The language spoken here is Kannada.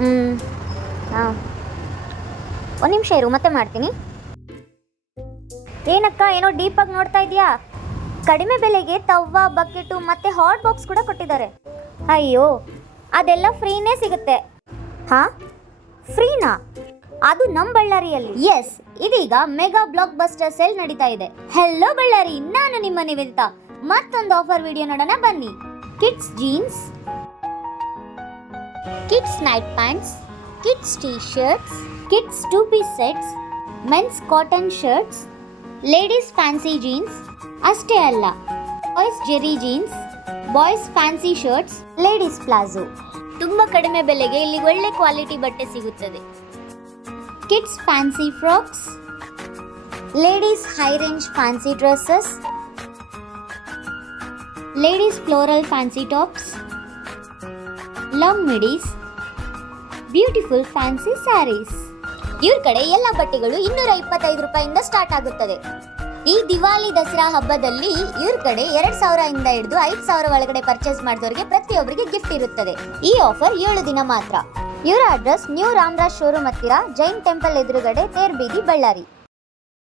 ಹಾಂ, ಒಂದು ನಿಮಿಷ ಇರು, ಮತ್ತೆ ಮಾಡ್ತೀನಿ. ಏನಕ್ಕ ಏನೋ ಡೀಪಾಗಿ ನೋಡ್ತಾ ಇದೆಯಾ? ಕಡಿಮೆ ಬೆಲೆಗೆ ತವ್ವ, ಬಕೆಟು ಮತ್ತು ಹಾಟ್ ಬಾಕ್ಸ್ ಕೂಡ ಕೊಟ್ಟಿದ್ದಾರೆ. ಅಯ್ಯೋ, ಅದೆಲ್ಲ ಫ್ರೀನೇ ಸಿಗುತ್ತೆ. ಹಾಂ, ಫ್ರೀನಾ? ಅದು ನಮ್ಮ ಬಳ್ಳಾರಿಯಲ್ಲಿ. ಎಸ್, ಇದೀಗ ಮೆಗಾ ಬ್ಲಾಕ್ ಬಸ್ಟರ್ ಸೇಲ್ ನಡೀತಾ ಇದೆ. ಹೆಲೋ ಬಳ್ಳಾರಿ, ನಾನು ನಿಮ್ಮ ನಿವೇದಿತಾ. ಮತ್ತೊಂದು ಆಫರ್ ವಿಡಿಯೋ ನೋಡೋಣ ಬನ್ನಿ. Kids jeans, kids night pants, kids T shirts, kids 2-piece sets, men's cotton shirts, ladies fancy jeans, ಅಷ್ಟೇ ಅಲ್ಲ ಬಾಯ್ಸ್ ಜೆರಿ jeans, boys fancy shirts, ladies palazzo. ತುಂಬ ಕಡಿಮೆ ಬೆಲೆಗೆ ಇಲ್ಲಿ ಒಳ್ಳೆ ಕ್ವಾಲಿಟಿ ಬಟ್ಟೆ ಸಿಗುತ್ತದೆ. Kids fancy frocks, ladies high range fancy dresses, ladies floral fancy tops, love midis, beautiful fancy saris. ಇವ್ರ ಕಡೆ ಎಲ್ಲ ಬಟ್ಟೆಗಳು 225 ರೂಪಾಯಿಂದ ಸ್ಟಾರ್ಟ್ ಆಗುತ್ತದೆ. ಈ ದಿವಾಲಿ ದಸರಾ ಹಬ್ಬದಲ್ಲಿ ಇವ್ರ ಕಡೆ 2000 ಇಂದ ಹಿಡಿದು 5000 ಒಳಗಡೆ ಪರ್ಚೇಸ್ ಮಾಡಿದವರಿಗೆ ಪ್ರತಿಯೊಬ್ಬರಿಗೆ ಗಿಫ್ಟ್ ಇರುತ್ತದೆ. ಈ ಆಫರ್ 7 ದಿನ ಮಾತ್ರ. ಇವರ ಅಡ್ರೆಸ್ ನ್ಯೂ ರಾಮರಾಜ್ ಶೋರೂಮ್ ಹತ್ತಿರ, ಜೈನ್ ಟೆಂಪಲ್ ಎದುರುಗಡೆ, ತೇರ್ ಬೀದಿ, ಬಳ್ಳಾರಿ.